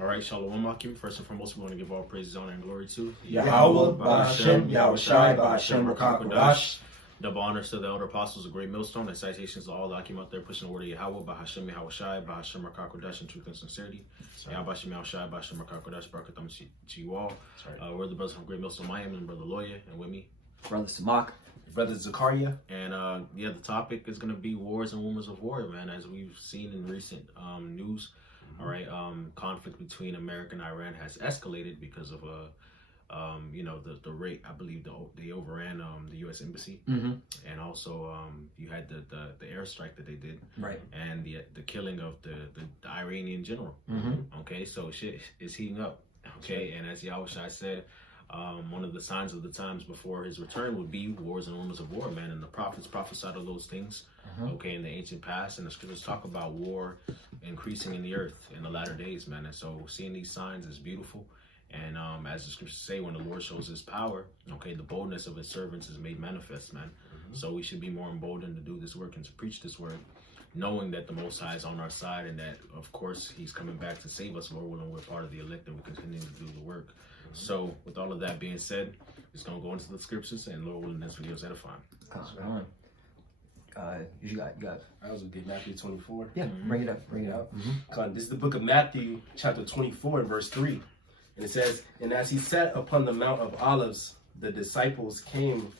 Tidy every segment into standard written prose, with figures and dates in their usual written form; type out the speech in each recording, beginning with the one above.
All right, Shalom Akim. First and foremost, we want to give all praises, honor, and glory to Yahweh, Ba'ashem, Yahushai, Ba'ashem, Rakakodash. Double honors to the elder apostles of Great Millstone, and citations to all the Akim out there pushing the word of Yahweh, Ba'ashem, Yahushai, Ba'ashem, Rakakodash, in truth and sincerity. Yahbashem, Yahushai, Ba'ashem, Rakakodash, Barakatam to you all. We're the brothers from Great Millstone, Miami, and Brother Lawyer, and with me, Brother Samak, Brother Zakaria. And the topic is going to be wars and rumors of war, man, as we've seen in recent news. All right, conflict between America and Iran has escalated because of the rate. I believe they overran the U.S. embassy, and also you had the airstrike that they did, right, and the killing of the Iranian general. Okay, so shit is heating up. Okay, and as Yahushua said, one of the signs of the times before his return would be wars and rumors of war, man. And the prophets prophesied of those things, okay, in the ancient past. And the scriptures talk about war increasing in the earth in the latter days, man. And so seeing these signs is beautiful. And as the scriptures say, when the Lord shows his power, okay, the boldness of his servants is made manifest, man. So we should be more emboldened to do this work and to preach this word, knowing that the Most High is on our side and that, of course, he's coming back to save us, Lord willing. We're part of the elect and we continue to do the work. So, with all of that being said, just going to go into the scriptures, and Lord willing, this video is edifying. You got. I was with Matthew 24. Yeah, bring it up. This is the book of Matthew, chapter 24, and verse 3. And it says, "And as he sat upon the Mount of Olives, the disciples came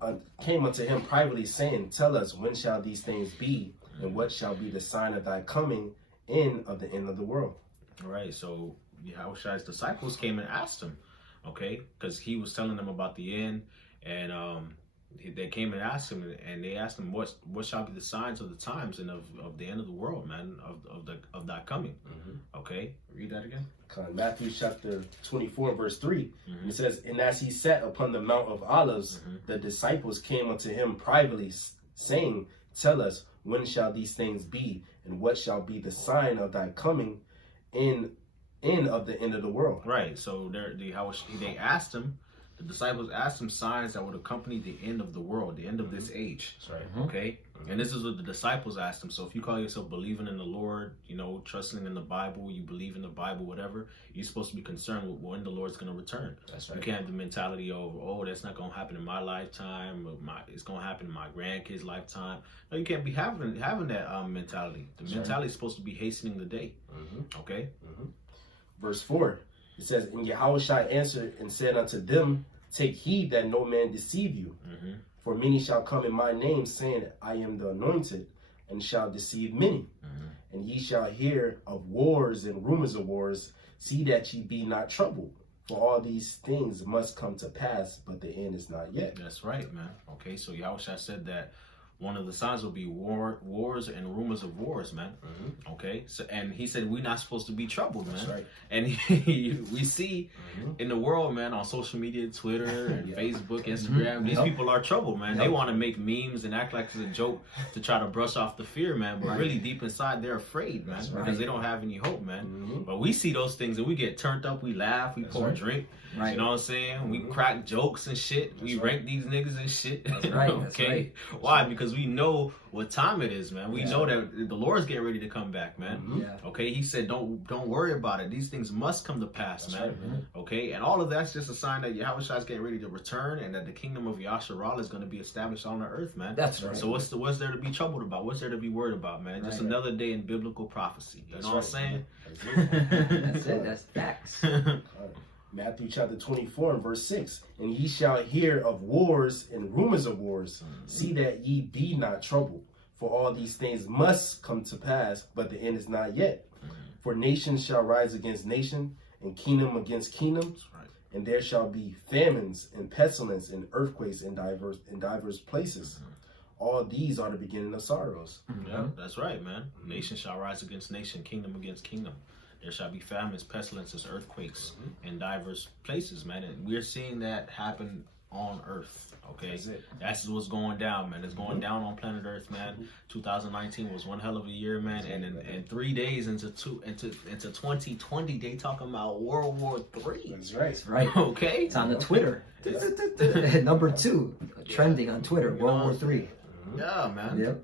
unto him privately, saying, Tell us, when shall these things be, and what shall be the sign of thy coming in of the end of the world?" All right, so Yahushua's disciples came and asked him, okay, because he was telling them about the end, and they came and asked him, and they asked him, what shall be the signs of the times and of the end of the world, man, of thy coming. Okay, read that again. Matthew chapter 24, verse 3. It says, "And as he sat upon the Mount of Olives, the disciples came unto him privately, saying, Tell us, when shall these things be, and what shall be the sign of thy coming in of the end of the world?" Right, so they asked him, the disciples asked him signs that would accompany the end of the world, the end of this age. That's right. Okay, and this is what the disciples asked him. So if you call yourself believing in the Lord, trusting in the Bible, you believe in the Bible, whatever, you're supposed to be concerned with when the Lord's going to return. That's right. You can't have the mentality of, oh, that's not going to happen in my lifetime, or it's going to happen in my grandkids' lifetime. No, you can't be having that mentality. The mentality is supposed to be hastening the day. Okay. Verse 4, it says, "And Yahushua answered and said unto them, Take heed that no man deceive you. For many shall come in my name, saying, I am the anointed, and shall deceive many. And ye shall hear of wars and rumors of wars. See that ye be not troubled. For all these things must come to pass, but the end is not yet." That's right, man. Okay, so Yahushua said that one of the signs will be wars and rumors of wars, man. Okay, so and he said we're not supposed to be troubled, man. That's right. And we see in the world, man, on social media, Twitter and Facebook, Instagram, these people are troubled, man. They want to make memes and act like it's a joke to try to brush off the fear, man. But really deep inside, they're afraid, man, because they don't have any hope, man. But we see those things and we get turned up, we laugh, we pour a drink. Right. You know what I'm saying? We crack jokes and shit. We rank these niggas and shit. That's right. Okay. Why? Because we know what time it is, man. We know that the Lord's getting ready to come back, man. Okay. He said, don't worry about it. These things must come to pass, man. Okay. And all of that's just a sign that Yahushua is getting ready to return, and that the kingdom of Yasharal is going to be established on the earth, man. That's right. So what's there to be troubled about? What's there to be worried about, man? Just another day in biblical prophecy. You know what I'm saying? That's it. That's facts. Matthew chapter 24 and verse 6. "And ye shall hear of wars and rumors of wars. See that ye be not troubled. For all these things must come to pass, but the end is not yet. For nation shall rise against nation, and kingdom against kingdom. And there shall be famines and pestilence and earthquakes in diverse places. All these are the beginning of sorrows." Yeah, that's right, man. Nation shall rise against nation, kingdom against kingdom. There shall be famines, pestilences, earthquakes in diverse places, man. And we're seeing that happen on Earth, okay? That's what's going down, man. It's going down on planet Earth, man. 2019 was one hell of a year, man. And in 3 days into 2020, they talking about World War III. That's right. That's right. Okay? It's on the Twitter. Number 2, trending on Twitter, World War III. Yeah, man. Yep.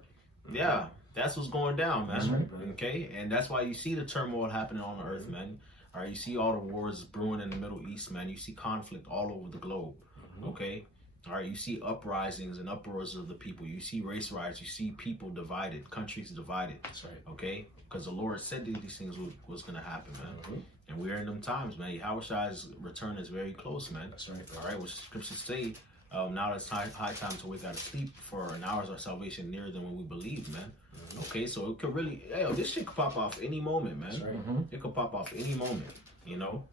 Yeah. That's what's going down, man. That's right, brother. Okay, and that's why you see the turmoil happening on the earth, man. All right, you see all the wars brewing in the Middle East, man. You see conflict all over the globe. Okay, all right. You see uprisings and uproars of the people. You see race riots. You see people divided, countries divided. That's right. Okay, because the Lord said that these things was going to happen, man. And we're in them times, man. Yahushua's return is very close, man. That's right. All right, which scriptures say, now it's high time to wake out of sleep, for an hour is our salvation nearer than when we believe, man. Okay, so it could really, this shit could pop off any moment, man. That's right. It could pop off any moment, you know,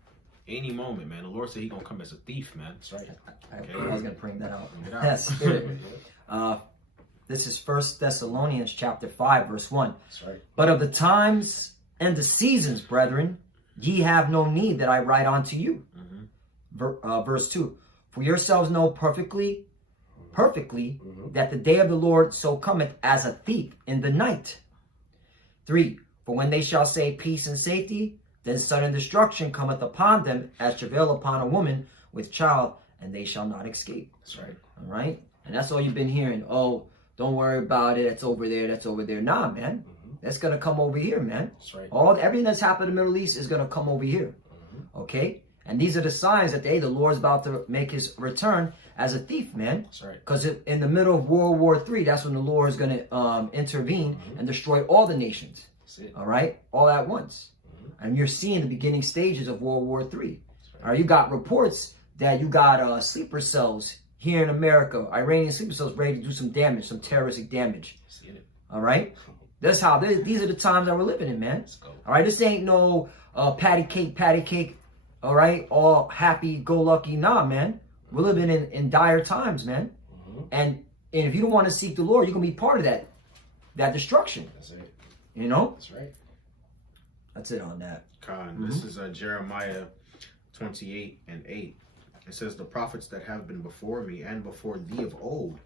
any moment, man. The Lord said He gonna come as a thief, man. That's right. I was going to bring that out. Bring it out. That's good. This is 1 Thessalonians chapter 5, verse 1. That's right. But of the times and the seasons, brethren, ye have no need that I write unto you. Verse 2. For yourselves know perfectly, that the day of the Lord so cometh as a thief in the night. 3. For when they shall say peace and safety, then sudden destruction cometh upon them as travail upon a woman with child, and they shall not escape. That's right. All right? And that's all you've been hearing. Oh, don't worry about it. That's over there. That's over there. Nah, man. That's going to come over here, man. That's right. Everything that's happened in the Middle East is going to come over here. Okay? And these are the signs that, the Lord's about to make His return as a thief, man. That's right. Because in the middle of World War III, that's when the Lord is going to intervene and destroy all the nations. That's it. All right? All at once. And you're seeing the beginning stages of World War III. All right? You got reports that you got sleeper cells here in America, Iranian sleeper cells ready to do some damage, some terroristic damage. See it. All right? That's how, these are the times that we're living in, man. Let's go. All right? This ain't no patty cake. All right? All happy-go-lucky. Nah, man. We're living in dire times, man. And if you don't want to seek the Lord, you're going to be part of that destruction. That's it. You know? That's right. That's it on that. Con, this is Jeremiah 28:8. It says, the prophets that have been before me and before thee of old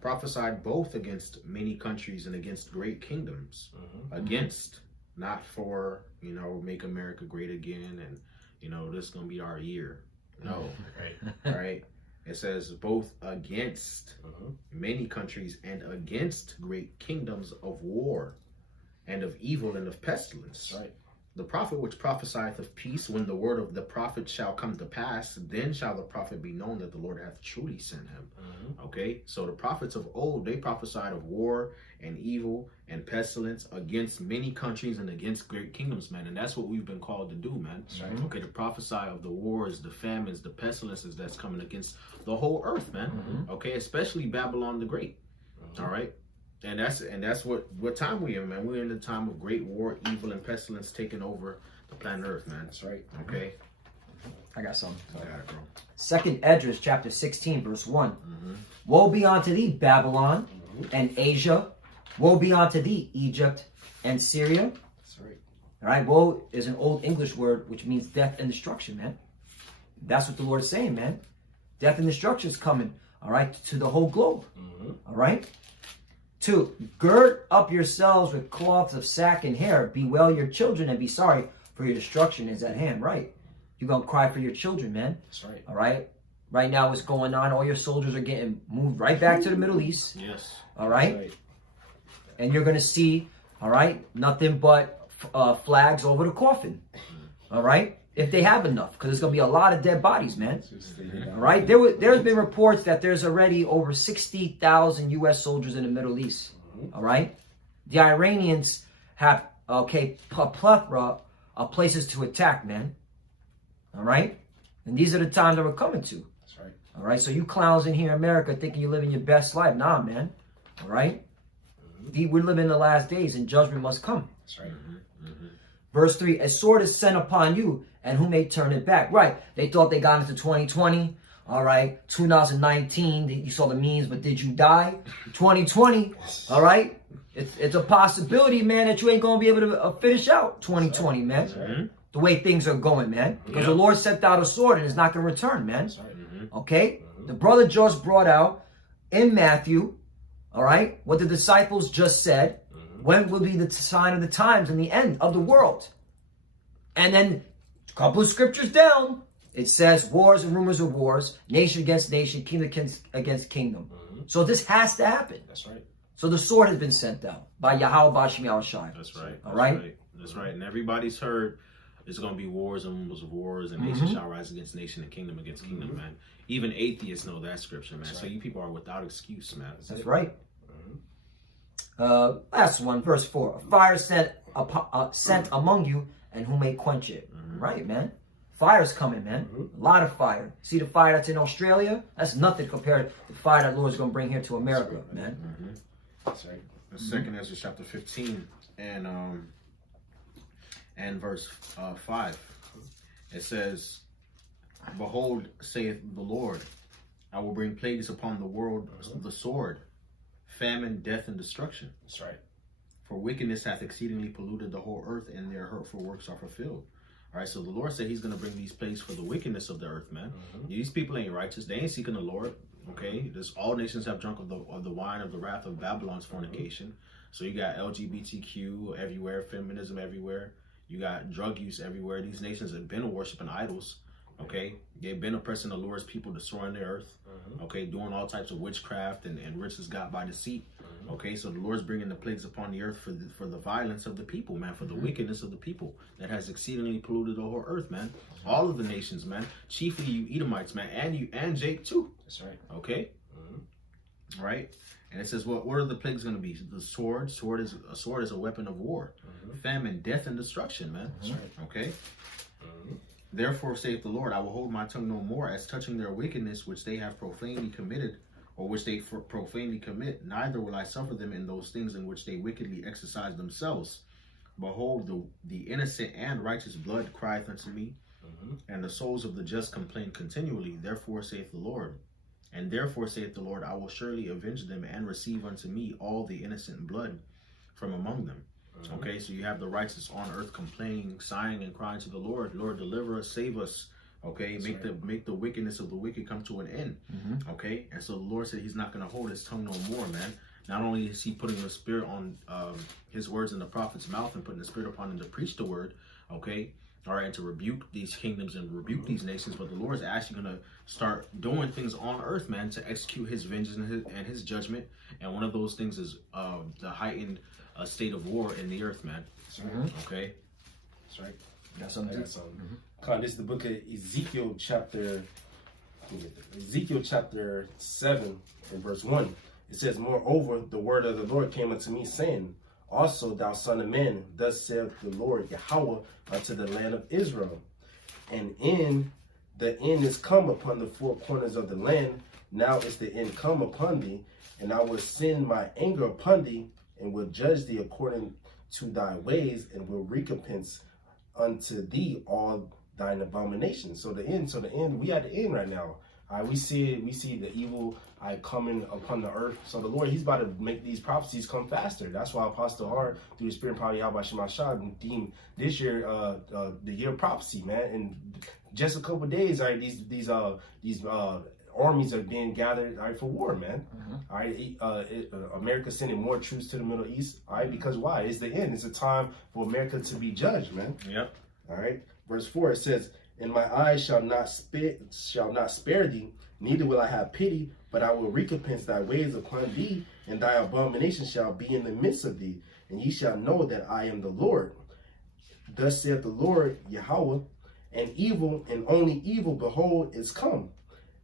prophesied both against many countries and against great kingdoms. Against, not for, make America great again and, this is going to be our year. No. Right. Right? It says both against many countries and against great kingdoms of war and of evil and of pestilence. That's right. The prophet which prophesieth of peace, when the word of the prophet shall come to pass, then shall the prophet be known that the Lord hath truly sent him. Okay, so the prophets of old, they prophesied of war and evil and pestilence against many countries and against great kingdoms, man. And that's what we've been called to do, man. Right. Okay, to prophesy of the wars, the famines, the pestilences that's coming against the whole earth, man. Okay, especially Babylon the Great. All right. And that's what time we in, man. We're in the time of great war, evil, and pestilence taking over the planet Earth, man. That's right. Okay. I got something. I got it, bro. 2nd Esdras chapter 16, verse 1. Woe be unto thee, Babylon and Asia. Woe be unto thee, Egypt and Syria. That's right. All right. Woe is an old English word which means death and destruction, man. That's what the Lord's saying, man. Death and destruction is coming, all right, to the whole globe. All right. 2, gird up yourselves with cloths of sack and hair. Bewail your children and be sorry, for your destruction is at hand. Right. You're going to cry for your children, man. That's right. All right. Right now, what's going on? All your soldiers are getting moved right back to the Middle East. Yes. All right. That's right. And you're going to see, all right, nothing but flags over the coffin. All right. If they have enough, because there's going to be a lot of dead bodies, man. All right. There's been reports that there's already over 60,000 U.S. soldiers in the Middle East. All right. The Iranians have, a plethora of places to attack, man. All right. And these are the times that we're coming to. That's right. All right. So you clowns in here in America thinking you're living your best life. Nah, man. All right. We're living in the last days and judgment must come. That's right. Verse 3, a sword is sent upon you, and who may turn it back? Right. They thought they got into 2020. All right. 2019, you saw the memes, but did you die? 2020. All right. It's a possibility, man, that you ain't going to be able to finish out 2020, man. That's right. The way things are going, man. Because the Lord sent out a sword and it's not going to return, man. That's right. Okay? The brother just brought out in Matthew, all right, what the disciples just said. When will be the sign of the times and the end of the world? And then a couple of scriptures down, it says wars and rumors of wars, nation against nation, kingdom against kingdom. So this has to happen. That's right. So the sword has been sent out by Yahweh Bashim Yahushai. That's right. All right? That's right. And everybody's heard there's going to be wars and rumors of wars, and nation shall rise against nation and kingdom against kingdom, man. Even atheists know that scripture, man. So you people are without excuse, man. That's right. Last one, verse 4. A fire sent among you, and who may quench it? Right, man. Fire's coming, man. A lot of fire. See the fire that's in Australia? That's nothing compared to the fire that Lord's going to bring here to America, man. That's right. The second Ezra chapter 15 and verse 5. It says, "Behold, saith the Lord, I will bring plagues upon the world, the sword, famine, death, and destruction. That's right. For wickedness hath exceedingly polluted the whole earth, and their hurtful works are fulfilled." All right, so the Lord said he's going to bring these plagues for the wickedness of the earth, man. These people ain't righteous. They ain't seeking the Lord, okay? All nations have drunk of the wine of the wrath of Babylon's fornication. So you got LGBTQ everywhere, feminism everywhere. You got drug use everywhere. These nations have been worshiping idols, okay? They've been oppressing the Lord's people, destroying the earth, okay? Doing all types of witchcraft and riches got by deceit. Okay, so the Lord's bringing the plagues upon the earth for the violence of the people, man, for the wickedness of the people that has exceedingly polluted the whole earth, man. All of the nations, man, chiefly you Edomites, man, and Jake too. That's right. Okay, right. And it says, what are the plagues going to be? The sword. A sword is a weapon of war. Famine, death, and destruction, man. That's right. Okay. Therefore, saith the Lord, I will hold my tongue no more as touching their wickedness which they have profanely committed, or which they profanely commit, neither will I suffer them in those things in which they wickedly exercise themselves. Behold, the innocent and righteous blood crieth unto me, and the souls of the just complain continually. Therefore saith the Lord, I will surely avenge them and receive unto me all the innocent blood from among them. Okay, so you have the righteous on earth complaining, sighing, and crying to the Lord, Lord, deliver us, save us. Okay, make the wickedness of the wicked come to an end. Okay, and so the Lord said he's not going to hold his tongue no more, man. Not only is he putting the spirit on his words in the prophet's mouth and putting the spirit upon him to preach the word, okay, all right, and to rebuke these kingdoms and rebuke these nations, but the Lord is actually going to start doing things on earth, man, to execute his vengeance and his judgment. And one of those things is the heightened state of war in the earth, man. Okay, that's right. Got something. This is the book of Ezekiel chapter 7 and verse 1. It says, "Moreover, the word of the Lord came unto me, saying, Also, thou son of man, thus saith the Lord Yahweh unto the land of Israel. And the end is come upon the four corners of the land. Now is the end come upon thee, and I will send my anger upon thee, and will judge thee according to thy ways, and will recompense unto thee all thine abominations." So the end, we at the end right now. We see the evil coming upon the earth. So the Lord, he's about to make these prophecies come faster. That's why Apostle Hart, through the Spirit power Yahweh Shema Shah, deemed this year the year of prophecy, man. And just a couple of days, these armies are being gathered, for war, man. America sending more troops to the Middle East, because why? It's the end. It's a time for America to be judged, man. Yep. All right. Verse 4, it says, "And my eyes shall not spare thee, neither will I have pity, but I will recompense thy ways upon thee, and thy abomination shall be in the midst of thee, and ye shall know that I am the Lord. Thus saith the Lord Yahweh, and evil, and only evil, behold, is come.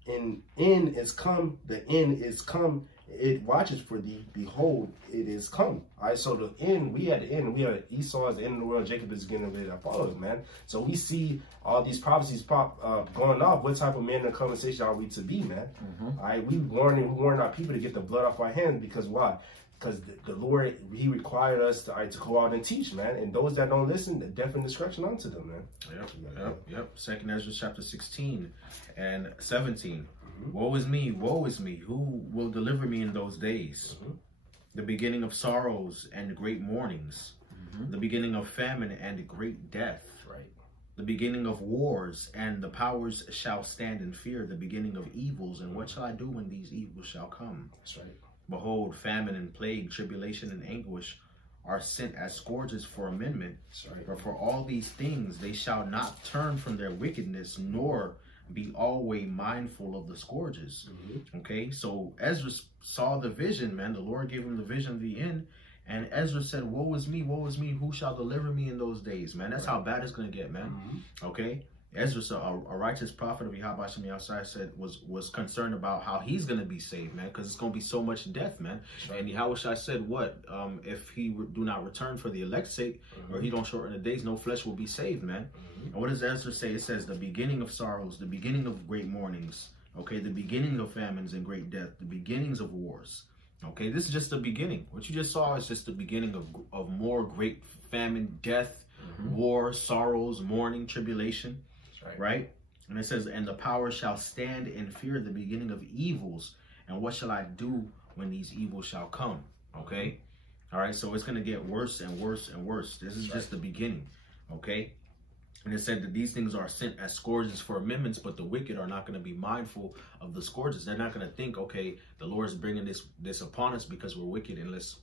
And end is come, the end is come, it watches for thee, behold, it is come." All right, so the end, we at the end, we are Esau is the end of the world, Jacob is getting ready to follow us, man. So we see all these prophecies going off. What type of men in the conversation are we to be, man? All right, we warn our people to get the blood off our hands, because why? Because the Lord, he required us to go out and teach, man. And those that don't listen, the death and destruction unto them, man. Yep. Second Ezra chapter 16 and 17. Woe is me, who will deliver me in those days? The beginning of sorrows and great mournings, the beginning of famine and great death, the beginning of wars, and the powers shall stand in fear, the beginning of evils, and what shall I do when these evils shall come? That's right. Behold, famine and plague, tribulation and anguish are sent as scourges for amendment. That's right. But for all these things they shall not turn from their wickedness, nor be always mindful of the scourges. Okay, so Ezra saw the vision, man. The Lord gave him the vision of the end. And Ezra said, woe is me, who shall deliver me in those days, man? That's how bad it's going to get, man. Okay? Ezra, a righteous prophet of Yahweh Shem Yahshai, said was concerned about how he's going to be saved, man, because it's going to be so much death, man. And Yahweh said, what? If he do not return for the elect's sake, or he don't shorten the days, no flesh will be saved, man. And what does Ezra say? It says, the beginning of sorrows, the beginning of great mournings, okay, the beginning of famines and great death, the beginnings of wars. Okay, this is just the beginning. What you just saw is just the beginning of more great famine, death, war, sorrows, mourning, tribulation. Right? And it says, and the power shall stand in fear, the beginning of evils. And what shall I do when these evils shall come? Okay? All right, so it's going to get worse and worse and worse. This is just the beginning. Okay? And it said that these things are sent as scourges for amendments, but the wicked are not going to be mindful of the scourges. They're not going to think, okay, the Lord is bringing this upon us because we're wicked, and let's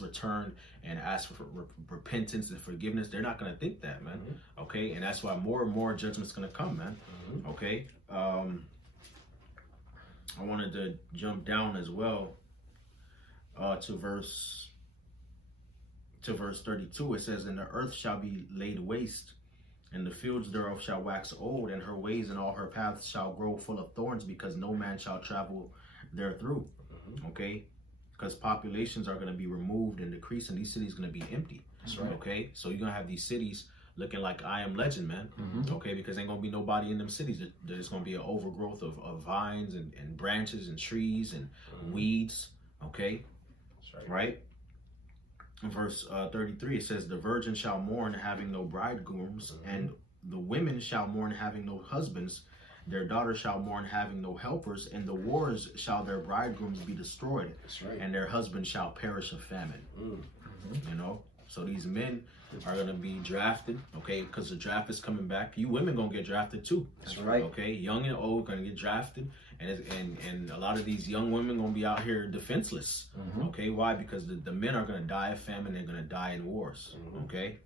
return and ask for repentance and forgiveness. They're not going to think that, man. Okay, and that's why more and more judgment's going to come, man. Okay, I wanted to jump down as well to verse 32. It says, and the earth shall be laid waste, and the fields thereof shall wax old, and her ways and all her paths shall grow full of thorns, because no man shall travel therethrough. Okay? Because populations are going to be removed and decreased, and these cities are going to be empty. That's right. Okay? So you're going to have these cities looking like I Am Legend, man. Okay? Because ain't going to be nobody in them cities. There's going to be an overgrowth of vines and branches and trees and weeds. Okay? That's right? In verse 33, it says, the virgin shall mourn, having no bridegrooms, and the women shall mourn, having no husbands. Their daughters shall mourn, having no helpers. In the wars shall their bridegrooms be destroyed, and their husbands shall perish of famine. You know, so these men are going to be drafted, okay, because the draft is coming back. You women going to get drafted too. That's right. Okay, young and old going to get drafted. And a lot of these young women going to be out here defenseless. Okay, why? Because the men are going to die of famine. They're going to die in wars. Okay.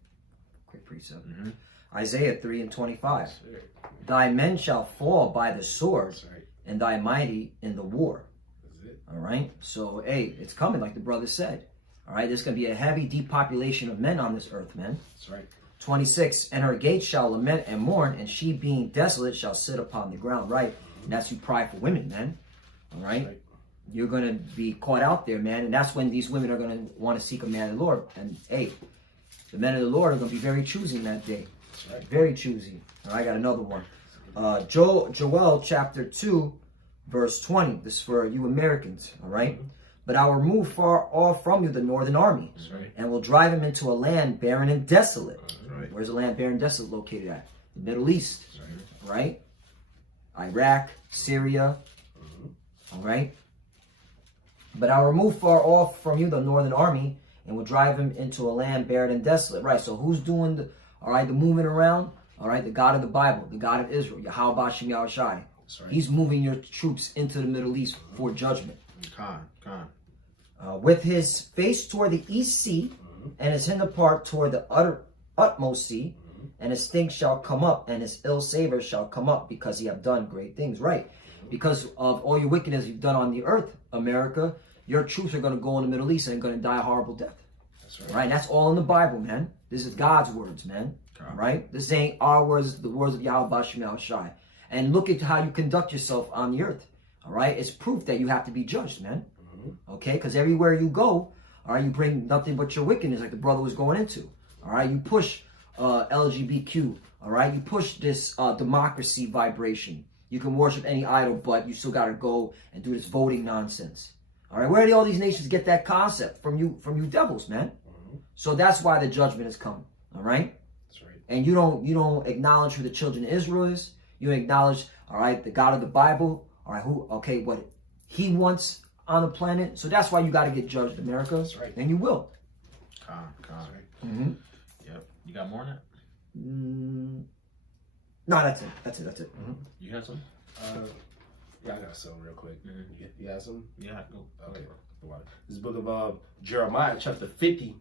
Quick precept. Isaiah 3:25. Thy men shall fall by the sword, and thy mighty in the war. All right. So, hey, it's coming, like the brother said. All right. There's going to be a heavy depopulation of men on this earth, man. That's right. 26. And her gates shall lament and mourn, and she being desolate shall sit upon the ground. Right. And that's who pride for women, man. All right? You're going to be caught out there, man. And that's when these women are going to want to seek a man of the Lord. And, hey, the men of the Lord are going to be very choosy that day. That's right. Very choosy. All right, I got another one. Joel chapter 2, verse 20. This is for you Americans, all right? But I will remove far off from you the northern army, and will drive him into a land barren and desolate. Where's the land barren and desolate located at? The Middle East, right? Iraq, Syria, all right? But I'll remove far off from you the northern army, and will drive him into a land barren and desolate. Right, so who's doing the moving around? All right, the God of the Bible, the God of Israel, Yahweh Shem Yahshai. He's moving your troops into the Middle East for judgment. With his face toward the east sea, and his hinder part toward the utmost sea, and his stink shall come up, and his ill savor shall come up, because he have done great things. Right. Because of all your wickedness you've done on the earth, America, your troops are going to go in the Middle East and going to die a horrible death. That's right. And that's all in the Bible, man. This is God's words, man. Right? This ain't our words, the words of Yahweh Shem Yahshai. And look at how you conduct yourself on the earth. All right? It's proof that you have to be judged, man. Okay? Because everywhere you go, all right, you bring nothing but your wickedness, like the brother was going into. All right? You push LGBTQ. All right? You push this democracy vibration. You can worship any idol, but you still got to go and do this voting nonsense. All right? Where do all these nations get that concept? From you devils, man. So that's why the judgment is coming. All right? That's right. And you don't acknowledge who the children of Israel is. You acknowledge, all right, the God of the Bible. All right, what he wants on the planet. So that's why you got to get judged, America. That's right. And you will. That's right. Yep. You got more on that? No, that's it. You have some? Yeah, I got some real quick. You have some? Yeah. Okay. This book of Jeremiah, chapter 50,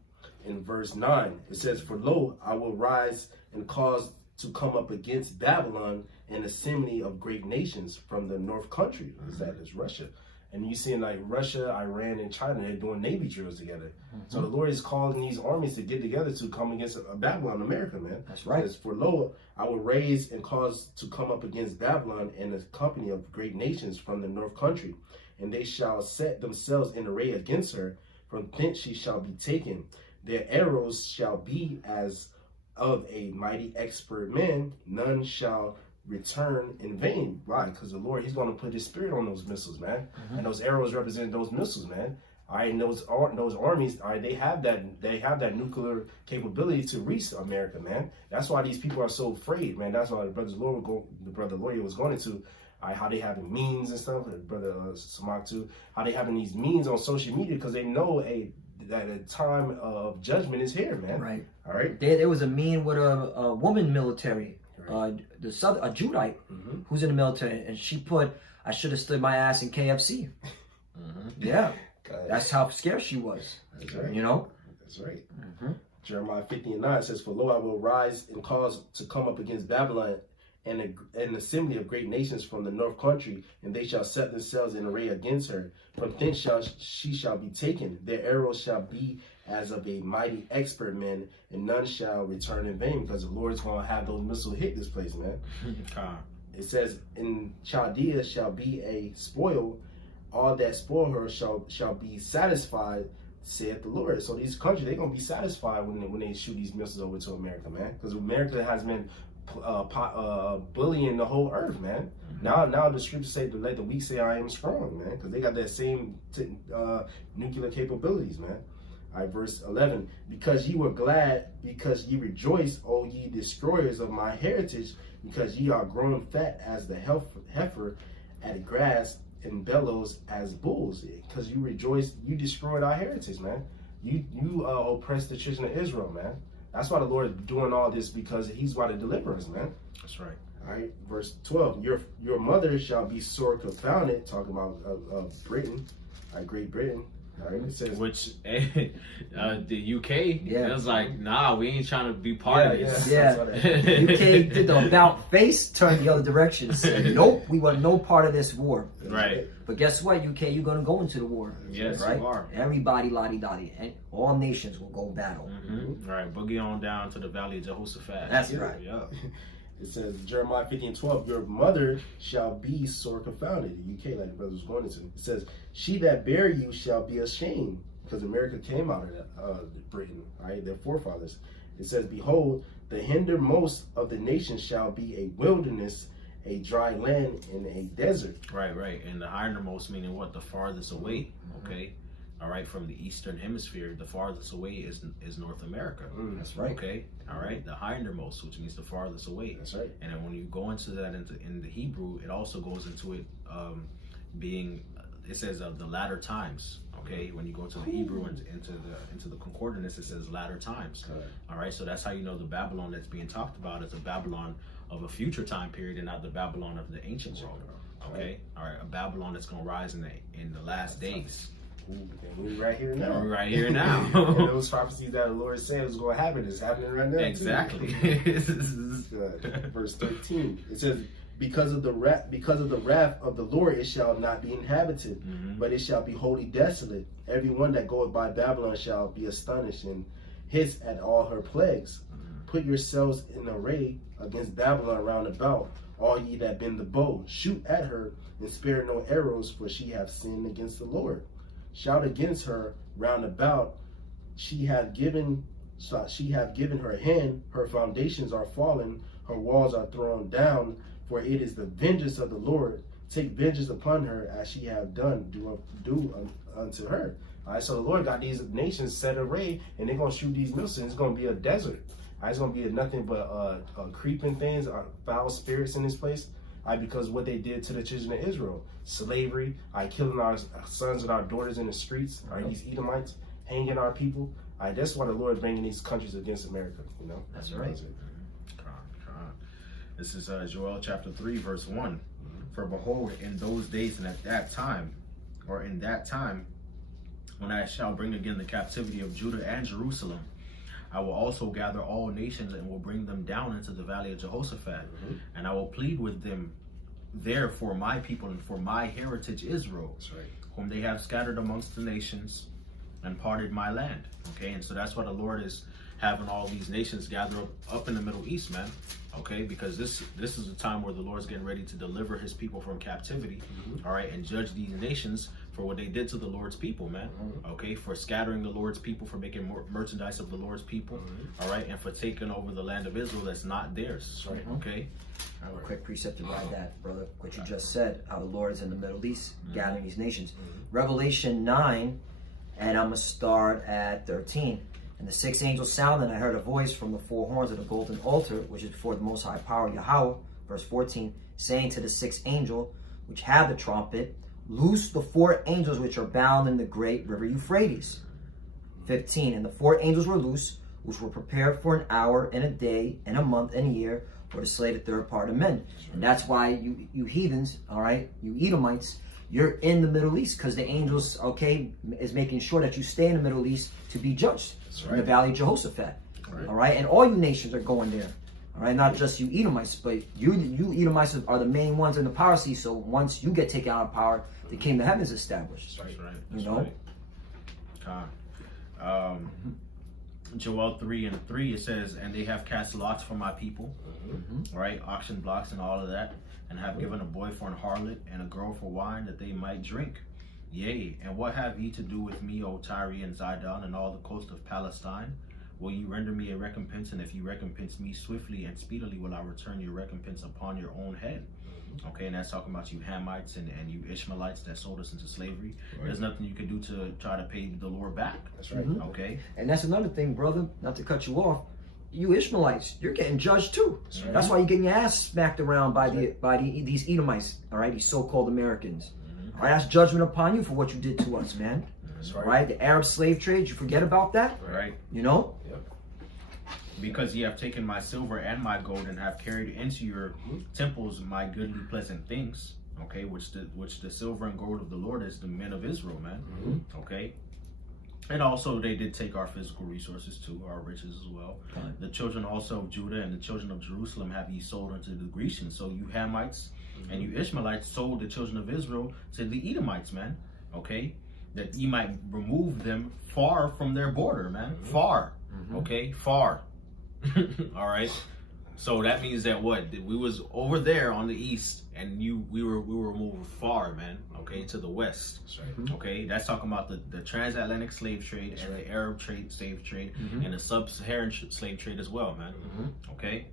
in verse 9, it says, "For lo, I will rise and cause to come up against Babylon, an assembly of great nations from the north country. That is Russia. And you see, like Russia, Iran, and China, they're doing Navy drills together. So the Lord is calling these armies to get together to come against Babylon, America, man. That's right. As for lo, I will raise and cause to come up against Babylon and a company of great nations from the north country, and they shall set themselves in array against her. From thence she shall be taken. Their arrows shall be as of a mighty expert man. None shall return in vain. Why? Because the Lord, He's going to put His Spirit on those missiles, man. And those arrows represent those missiles, man. All right, and those armies, all right, they have that nuclear capability to reach America, man. That's why these people are so afraid, man. That's why the brother lawyer was going into how they having memes and stuff. Brother Samak too, how they having these memes on social media because they know that a time of judgment is here, man. Right. All right. There was a meme with a woman military, a Judite, who's in the military, and she put, "I should have stood my ass in KFC." Yeah, that's how scared she was. That's right. You know. That's right. Jeremiah 50:9 says, "For lo, I will rise and cause to come up against Babylon and an assembly of great nations from the north country, and they shall set themselves in array against her. From thence she shall be taken. Their arrows shall be as of a mighty expert man, and none shall return in vain," because the Lord's going to have those missiles hit this place, man. It says, "In Chaldea shall be a spoil. All that spoil her shall be satisfied, saith the Lord." So these countries, they're going to be satisfied when they shoot these missiles over to America, man. Because America has been bullying the whole earth, man. Now the scriptures say to let the weak say I am strong, man, because they got that same nuclear capabilities, man. All right, verse 11, "Because ye were glad, because ye rejoice, O ye destroyers of my heritage, because ye are grown fat as the heifer at grass, and bellows as bulls." Because you rejoice, you destroyed our heritage, man. You oppressed the children of Israel, man. That's why the Lord is doing all this, because He's about to deliver us, man. That's right. All right, verse 12, your mother shall be sore confounded, talking about Britain, Great Britain. All right, it says, which the UK, Yeah. it was like, nah, we ain't trying to be part of this. Yeah. UK did the about face, turned the other direction, said, "Nope, we want no part of this war." Right. But guess what, UK, you're gonna go into the war. Yes, right? you are. Everybody, lottie-dottie, and all nations will go battle. Right. Boogie on down to the Valley of Jehoshaphat. That's right. Yeah. It says, Jeremiah 15:12, "Your mother shall be sore confounded." The UK, like the brother was going into. It says, "She that bare you shall be ashamed," because America came out of that, Britain, right? Their forefathers. It says, "Behold, the hindermost of the nations shall be a wilderness, a dry land, and a desert." Right. And the hindermost meaning what? The farthest away. Okay. All right. From the eastern hemisphere, the farthest away is North America. That's right. Okay. All right. The hindermost, which means the farthest away. That's right. And then when you go into that in the Hebrew, it also goes into it being. It says the latter times. Okay. When you go to the Hebrew and into the concordance, it says latter times. All right. So that's how you know the Babylon that's being talked about is a Babylon of a future time period and not the Babylon of the ancient world. Okay. All right. A Babylon that's going to rise in the last days. And we're right here now. And we're right here now. And those prophecies that the Lord said was going to happen is happening right now. Exactly. Good. Verse 13. It says, because of the wrath of the Lord it shall not be inhabited, but it shall be wholly desolate. Every one that goeth by Babylon shall be astonished and hiss at all her plagues. Put yourselves in array against Babylon round about, all ye that bend the bow. Shoot at her and spare no arrows, for she hath sinned against the Lord. Shout against her round about. She hath given her hand. Her foundations are fallen. Her walls are thrown down. For it is the vengeance of the Lord. Take vengeance upon her, as she have done. Do unto her. All right. So the Lord got these nations set array, and they're gonna shoot these missiles. It's gonna be a desert. All right, it's gonna be nothing but creeping things, foul spirits in this place. Because what they did to the children of Israel, slavery, killing our sons and our daughters in the streets, these Edomites hanging our people. That's why the Lord is bringing these countries against America. You know, that's right. This is Joel chapter 3, verse 1. For behold, in those days and at that time, when I shall bring again the captivity of Judah and Jerusalem, I will also gather all nations and will bring them down into the valley of Jehoshaphat, and I will plead with them there for my people and for my heritage Israel, That's right. whom they have scattered amongst the nations and parted my land. Okay, and so that's why the Lord is having all these nations gather up in the Middle East, man. Okay, because this is a time where the Lord's getting ready to deliver his people from captivity, all right, and judge these nations for what they did to the Lord's people, man. Okay, for scattering the Lord's people, for making merchandise of the Lord's people, all right, and for taking over the land of Israel that's not theirs. That's right. Okay. I have a quick precept to ride that, brother. What you just said, how the Lord is in the Middle East, gathering these nations. Revelation 9, and I'm going to start at 13. And the sixth angel sounded, and I heard a voice from the four horns of the golden altar, which is before the Most High Power, Yahweh, verse 14, saying to the sixth angel, which had the trumpet, loose the four angels which are bound in the great river Euphrates. 15, and the four angels were loose, which were prepared for an hour and a day and a month and a year for to slay the third part of men. And that's why you heathens, all right, you Edomites, you're in the Middle East, because the angels, okay, is making sure that you stay in the Middle East to be judged in the valley of Jehoshaphat. All right, and all you nations are going there. All right, not just you Edomites, but you Edomites are the main ones in the power seat. So once you get taken out of power, the kingdom of heaven is established. That's right. You know? Joel 3:3, it says, and they have cast lots for my people, right? Auction blocks and all of that, and have given a boy for an harlot and a girl for wine that they might drink. Yea, and what have ye to do with me, O Tyre and Zidon, and all the coast of Palestine? Will you render me a recompense? And if you recompense me swiftly and speedily, will I return your recompense upon your own head? Okay, and that's talking about you Hamites and you Ishmaelites that sold us into slavery. There's nothing you can do to try to pay the Lord back. That's right. Okay. And that's another thing, brother, not to cut you off. You Ishmaelites, you're getting judged too. That's why you're getting your ass smacked around by these Edomites, all right, these so-called Americans. All right, that's judgment upon you for what you did to us, man. That's All right, the Arab slave trade, you forget about that? Right. You know? Because ye have taken my silver and my gold and have carried into your temples my goodly pleasant things. Okay, which the silver and gold of the Lord is the men of Israel, man. Okay. And also they did take our physical resources too, our riches as well. The children also of Judah and the children of Jerusalem have ye sold unto the Grecians. So you Hamites and you Ishmaelites sold the children of Israel to the Edomites, man. Okay, that ye might remove them far from their border, man. Far. Okay, far. All right. So that means that we was over there on the east, and we were moving far, man. Okay, to the west. That's right. Okay, that's talking about the transatlantic slave trade and the Arab slave trade and the sub-Saharan slave trade as well, man. Okay.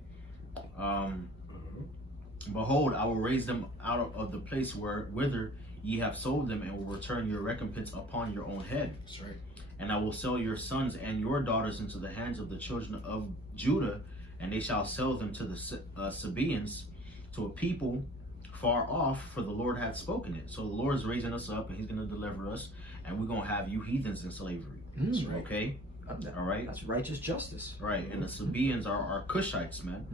Behold, I will raise them out of the place whither ye have sold them, and will return your recompense upon your own head. That's right. And I will sell your sons and your daughters into the hands of the children of Judah, and they shall sell them to the Sabaeans, to a people far off, for the Lord hath spoken it. So the Lord is raising us up, and he's going to deliver us, and we're going to have you heathens in slavery. That's right. Okay? All right? That's righteous justice. Right, and the Sabaeans are Cushites, man.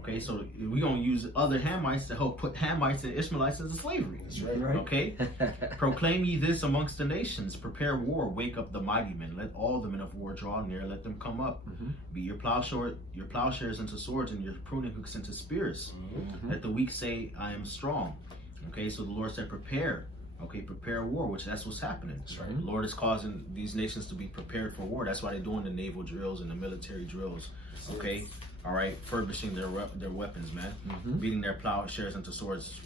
Okay, so we're going to use other Hamites to help put Hamites and Ishmaelites into slavery. That's right. Okay? Proclaim ye this amongst the nations. Prepare war. Wake up the mighty men. Let all the men of war draw near. Let them come up. Be your plowshares into swords and your pruning hooks into spears. Let the weak say, I am strong. Okay, so the Lord said, prepare. Okay, prepare war, which that's what's happening. That's right. The Lord is causing these nations to be prepared for war. That's why they're doing the naval drills and the military drills. Okay, all right, furbishing their weapons, man, beating their plowshares into swords,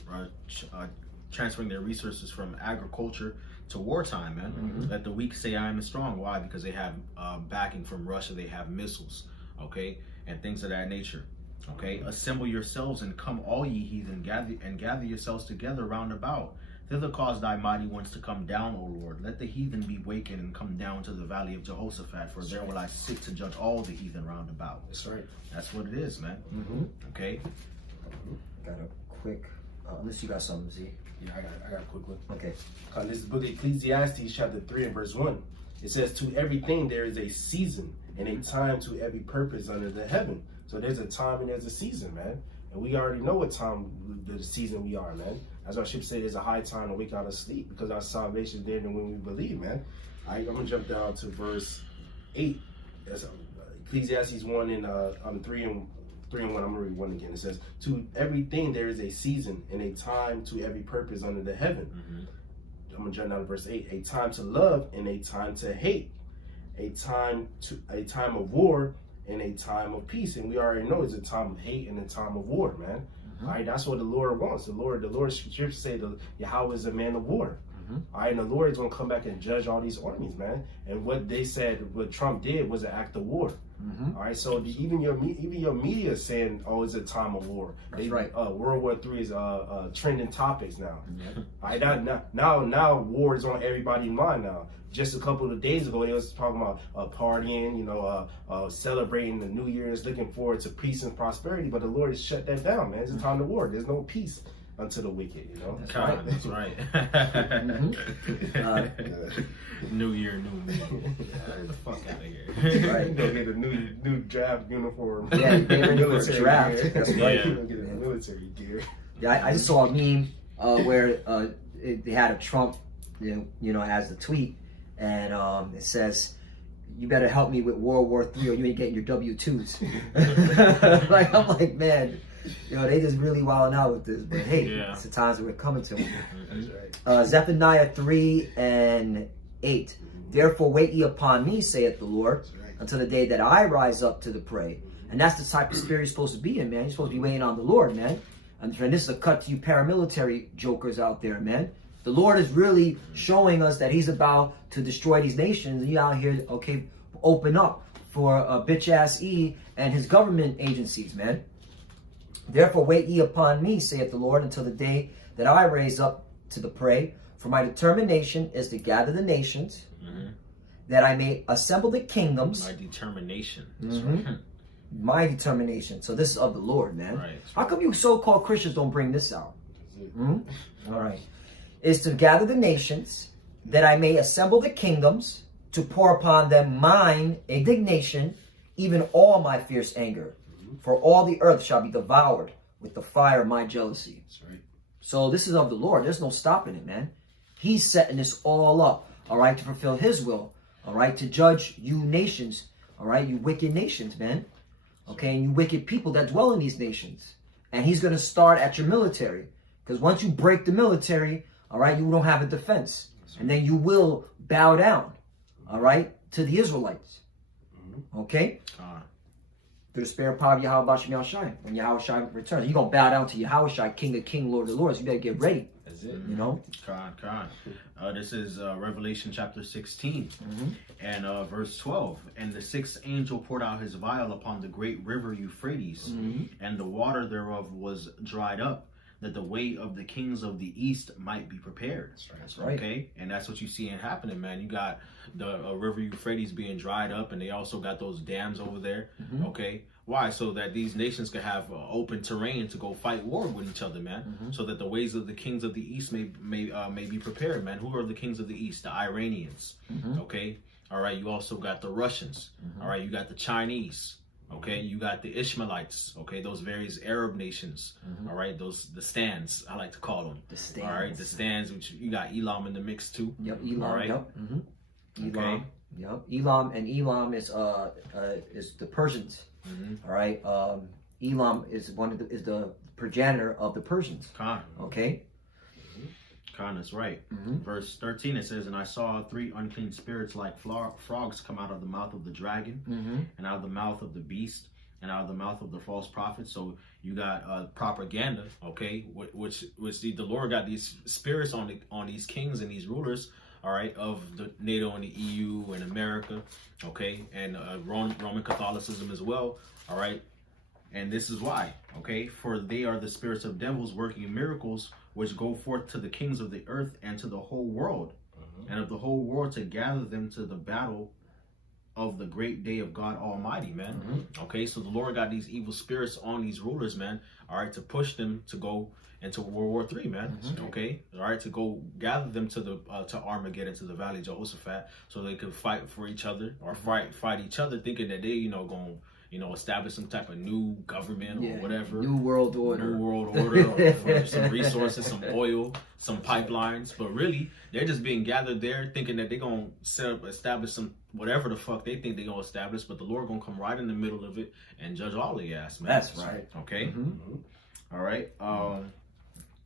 transferring their resources from agriculture to wartime, man. Let the weak say, I am strong. Why? Because they have backing from Russia. They have missiles, okay, and things of that nature. Okay, assemble yourselves and come, all ye heathen, gather yourselves together round about. Thither cause thy mighty ones to come down, O Lord. Let the heathen be wakened and come down to the valley of Jehoshaphat, for there will I sit to judge all the heathen round about. That's right. That's what it is, man. Okay. Got a quick, unless you got something, Z. Yeah, I got a quick one. Okay. This is the book of Ecclesiastes, chapter 3 and verse 1. It says, to everything there is a season and a time to every purpose under the heaven. So there's a time and there's a season, man. And we already know what time the season we are, man. As our ship said, there's a high time to wake out of sleep, because our salvation is there than when we believe, man. I'm going to jump down to verse 8. That's Ecclesiastes 1 and 3 and 1. I'm gonna read 1 again. It says, "To everything there is a season and a time to every purpose under the heaven." I'm gonna jump down to verse 8. "A time to love and a time to hate, a time of war and a time of peace." And we already know it's a time of hate and a time of war, man. All right, that's what the Lord wants. The Lord scriptures say that Yahweh is a man of war. All right, and the Lord is gonna come back and judge all these armies, man. And what they said, what Trump did, was an act of war. All right, so even your media is saying, "Oh, it's a time of war." That's right. World War III is trending topics now. All right, now war is on everybody's mind now. Just a couple of days ago, they was talking about partying, celebrating the New Year's, looking forward to peace and prosperity. But the Lord has shut that down, man. It's a time to war. There's no peace unto the wicked, you know. That's right. New year, new me. Get the fuck out of here. Right. Go get a new draft uniform. Yeah, they're ready for a Military draft. gear. That's right. Go get a military gear. Yeah, I just saw a meme where they had a Trump, as the tweet, and it says, "You better help me with World War III, or you ain't getting your W-2s." I'm like, man, they just really wilding out with this. But hey, it's the times that we're coming to. That's right. Zephaniah 3 and 8. "Therefore wait ye upon me, saith the Lord, until the day that I rise up to the prey." And that's the type of spirit you're supposed to be in, man. You're supposed to be waiting on the Lord, man. And this is a cut to you paramilitary jokers out there, man. The Lord is really showing us that he's about to destroy these nations. And you out here, okay, open up for bitch ass E and his government agencies, man. "Therefore wait ye upon me, saith the Lord, until the day that I raise up to the prey. For my determination is to gather the nations, that I may assemble the kingdoms." My determination. My determination. So this is of the Lord, man. Right. How come you so-called Christians don't bring this out? All right. "Is to gather the nations, that I may assemble the kingdoms, to pour upon them mine indignation, even all my fierce anger. For all the earth shall be devoured with the fire of my jealousy." That's right. So this is of the Lord. There's no stopping it, man. He's setting this all up, all right, to fulfill his will, all right, to judge you nations, all right, you wicked nations, man. Okay, and you wicked people that dwell in these nations. And he's going to start at your military. Because once you break the military, all right, you don't have a defense. And then you will bow down, all right, to the Israelites. Okay? Through the spirit and power of Yahweh Bashim Yahushai. When Yahushai returns, you're going to bow down to Yahushai, King of Kings, Lord of Lords. You better get ready. That's it. This is Revelation chapter 16 and verse 12. "And the sixth angel poured out his vial upon the great river Euphrates, and the water thereof was dried up, that the way of the kings of the east might be prepared." That's right. Okay, and that's what you see happening, man. You got the river Euphrates being dried up, and they also got those dams over there. Okay, why? So that these nations can have open terrain to go fight war with each other, man. So that the ways of the kings of the east may be prepared, man. Who are the kings of the east? The Iranians. Okay, all right. You also got the Russians. All right, you got the Chinese. Okay, you got the Ishmaelites. Okay, those various Arab nations. All right, the stands, I like to call them. The stands. All right, the stands, which you got Elam in the mix too. Yep, Elam. All right. Yep. Elam. Okay. Yep. Elam is the Persians. All right. Elam is is the progenitor of the Persians. Khan. Okay. Khan is right. Verse 13 it says, "And I saw 3 unclean spirits like frogs come out of the mouth of the dragon, and out of the mouth of the beast, and out of the mouth of the false prophet." So you got propaganda, okay, which the Lord got these spirits on these kings and these rulers, all right, of the NATO and the EU and America, okay, and Roman Catholicism as well, all right. And this is why, okay, "For they are the spirits of devils working miracles, which go forth to the kings of the earth and to the whole world, and of the whole world to gather them to the battle of the great day of God Almighty," man. Okay, so the Lord got these evil spirits on these rulers, man, all right, to push them to go into World War III, man. Okay, all right, to go gather them to the to Armageddon, to the Valley of Jehoshaphat, so they could fight for each other or fight each other, thinking that they going establish some type of new government or whatever. New world order. New world order, or for some resources, some oil, some pipelines. But really, they're just being gathered there thinking that they're going to establish some whatever the fuck they think they're gonna establish, but the Lord gonna come right in the middle of it and judge all the ass, man. That's right. Okay. Mm-hmm. All right.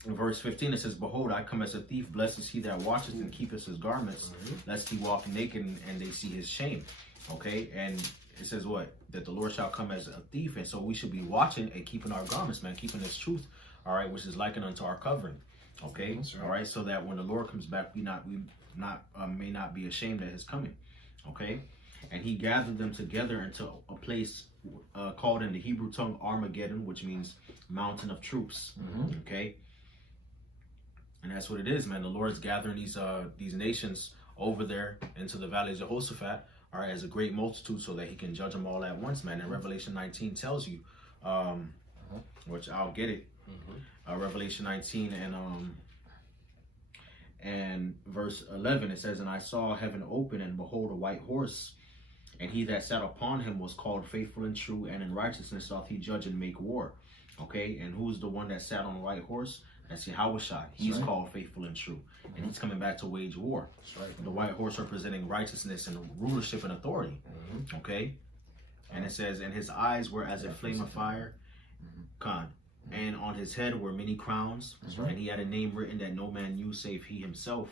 In verse 15 it says, "Behold, I come as a thief. Blessed is he that watcheth and keepeth his garments, lest he walk naked and they see his shame." Okay. And it says what? That the Lord shall come as a thief, and so we should be watching and keeping our garments, man, keeping His truth. All right, which is likened unto our covering. Okay. Right. All right. So that when the Lord comes back, we may not be ashamed at His coming. Okay. And He gathered them together into a place called in the Hebrew tongue Armageddon, which means mountain of troops. Okay. And that's what it is, man. The Lord's gathering these nations over there into the valley of Jehoshaphat, all right, as a great multitude, so that He can judge them all at once, man. And Revelation 19 tells you, which I'll get it. Revelation 19 and verse 11, it says, "And I saw heaven open, and behold, a white horse, and he that sat upon him was called Faithful and True, and in righteousness doth he judge and make war." Okay, and who's the one that sat on the white horse? That's Yahushua. He's called Faithful and True, and He's coming back to wage war. That's right. The white horse representing righteousness and rulership and authority. Okay, and it says, "And his eyes were as a flame of fire, and on his head were many crowns, and he had a name written that no man knew save he himself.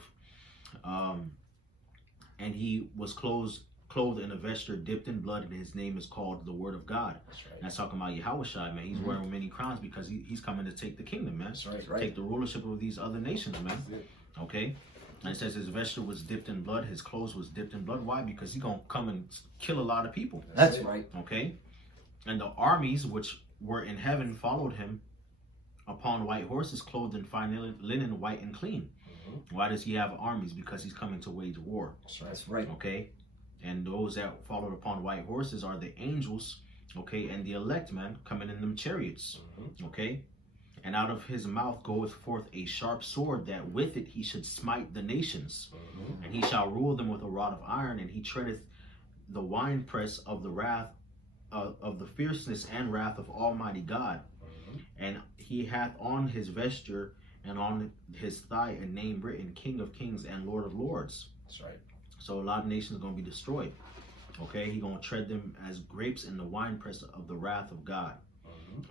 And he was clothed in a vesture dipped in blood, and his name is called the Word of God." That's right. And that's talking about Yahushua, man. He's wearing many crowns because he's coming to take the kingdom, man. That's right. Take the rulership of these other nations, man. That's it. Okay? And it says his vesture was dipped in blood, his clothes was dipped in blood. Why? Because he's going to come and kill a lot of people. That's right. Okay? And the armies which were in heaven followed him upon white horses, clothed in fine linen, white and clean. Why does he have armies? Because he's coming to wage war. That's right. Okay? And those that followed upon white horses are the angels, okay, and the elect, man, coming in them chariots. Okay? And out of his mouth goeth forth a sharp sword, that with it he should smite the nations. And he shall rule them with a rod of iron, and he treadeth the winepress of the wrath of the fierceness and wrath of Almighty God. And he hath on his vesture and on his thigh a name written, King of Kings and Lord of Lords. That's right. So a lot of nations are going to be destroyed. Okay, he's going to tread them as grapes in the winepress of the wrath of God.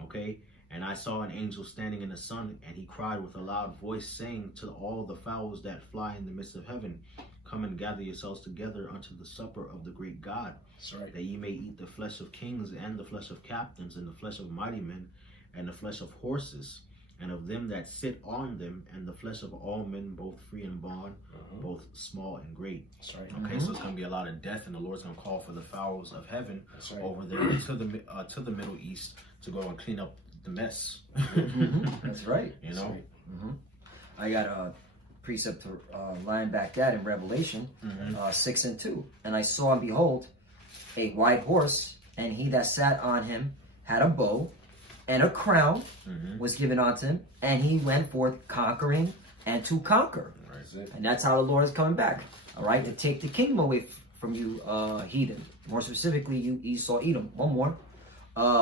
Okay, and I saw an angel standing in the sun, and he cried with a loud voice, saying to all the fowls that fly in the midst of heaven, "Come and gather yourselves together unto the supper of the great God, That's right. that ye may eat the flesh of kings, and the flesh of captains, and the flesh of mighty men, and the flesh of horses, and of them that sit on them, and the flesh of all men, both free and bond, both small and great." That's right. Okay, so it's going to be a lot of death, and the Lord's going to call for the fowls of heaven That's right. over there to the Middle East to go and clean up the mess. That's right. You know? I got a precept to line back that in Revelation 6:2. "And I saw, and behold, a white horse, and he that sat on him had a bow, and a crown was given unto him, and he went forth conquering and to conquer." That's it. And that's how the Lord is coming back, all right, to take the kingdom away from you, heathen. More specifically, you Esau, Edom. One more.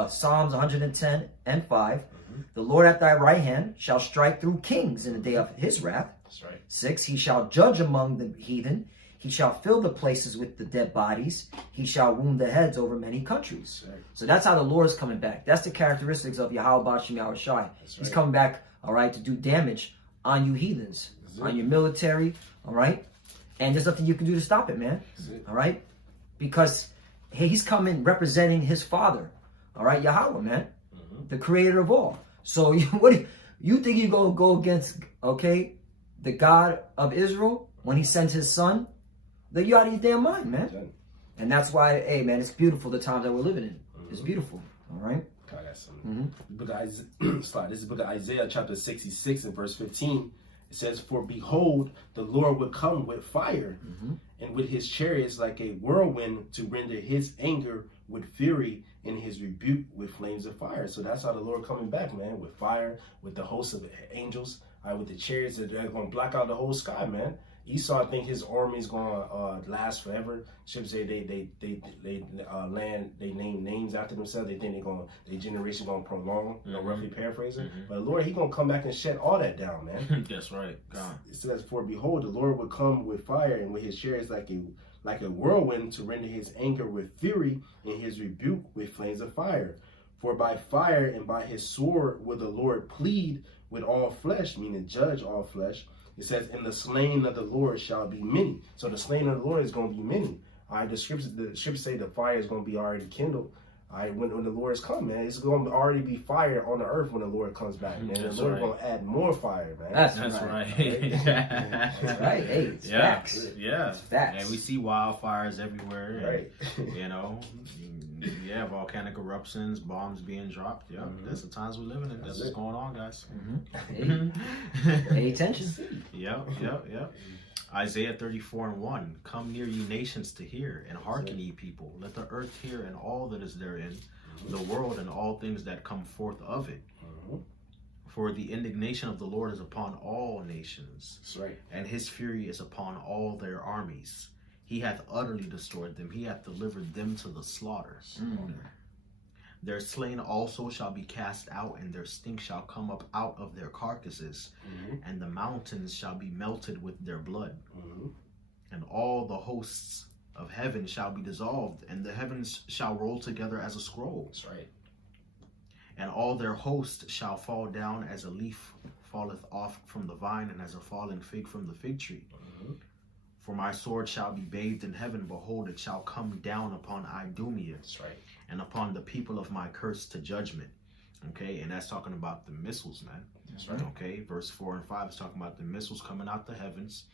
Psalms 110:5. "The Lord at thy right hand shall strike through kings in the day of his wrath." That's right. 6. "He shall judge among the heathen. He shall fill the places with the dead bodies. He shall wound the heads over many countries." That's right. So that's how the Lord is coming back. That's the characteristics of Yahweh Bashim Yahushai. He's right. coming back, all right, to do damage on you heathens, on your military, all right? And there's nothing you can do to stop it, man. That's it. All right? Because he's coming representing his father, all right? Yahweh, man, the creator of all. So you think you're going to go against, okay, the God of Israel when he sends his son? Then you're out of your damn mind, man. Done. And that's why, hey, man, it's beautiful the times that we're living in. It's beautiful, all right? God, that's something. Book of Isaiah, this is the book of Isaiah, chapter 66 and verse 15. It says, "For behold, the Lord will come with fire, and with his chariots like a whirlwind, to render his anger with fury, and his rebuke with flames of fire." So that's how the Lord coming back, man, with fire, with the host of angels, with the chariots that are going to block out the whole sky, man. Esau think his army's gonna last forever. Ships say they name names after themselves. They think their generation gonna prolong. You know, roughly paraphrasing. But the Lord, he gonna come back and shut all that down, man. That's right. God. It says, "For behold, the Lord will come with fire, and with his chariots like a whirlwind, to render his anger with fury, and his rebuke with flames of fire. For by fire and by his sword will the Lord plead with all flesh," meaning judge all flesh. It says, "And the slain of the Lord shall be many." So the slain of the Lord is going to be many. All right, the scriptures say the fire is going to be already kindled. All right, when the Lord's come, man, it's going to already be fire on the earth when the Lord comes back, man. That's the Lord right. going to add more fire, man. That's right. That's right. Hey, it's facts. Yeah. It's facts. And we see wildfires everywhere. Right. And, you know, yeah, volcanic eruptions, bombs being dropped. Yeah, that's the times we're living in. That's what's going on, guys. Pay attention. Yep. Isaiah 34:1. Come near, ye nations, to hear, and hearken, ye people. Let the earth hear, and all that is therein, the world and all things that come forth of it. For the indignation of the Lord is upon all nations, That's right. and his fury is upon all their armies. He hath utterly destroyed them. He hath delivered them to the slaughter. Their slain also shall be cast out, and their stink shall come up out of their carcasses, and the mountains shall be melted with their blood. And all the hosts of heaven shall be dissolved, and the heavens shall roll together as a scroll. That's right. And all their hosts shall fall down as a leaf falleth off from the vine, and as a falling fig from the fig tree. For my sword shall be bathed in heaven. Behold, it shall come down upon Idumea. That's right. And upon the people of my curse to judgment. Okay, and that's talking about the missiles, man. That's right. Okay, verse 4 and 5 is talking about the missiles coming out the heavens.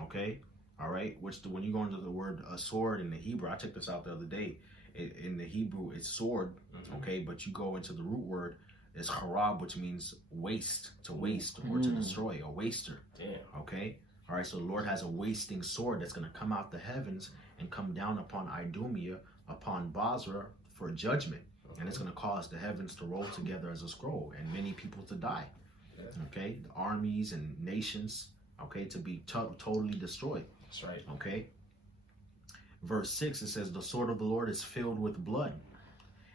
Okay, all right. When you go into the word sword in the Hebrew, I checked this out the other day. In the Hebrew, it's sword. Okay, but you go into the root word, it's harab, which means waste, to waste or to destroy, a waster. Damn. Okay, all right. So the Lord has a wasting sword that's going to come out the heavens and come down upon Idumea, upon Basra, for judgment, and it's going to cause the heavens to roll together as a scroll and many people to die. Okay, the armies and nations, okay, to be totally destroyed. That's right. Okay, verse 6, it says, "The sword of the Lord is filled with blood.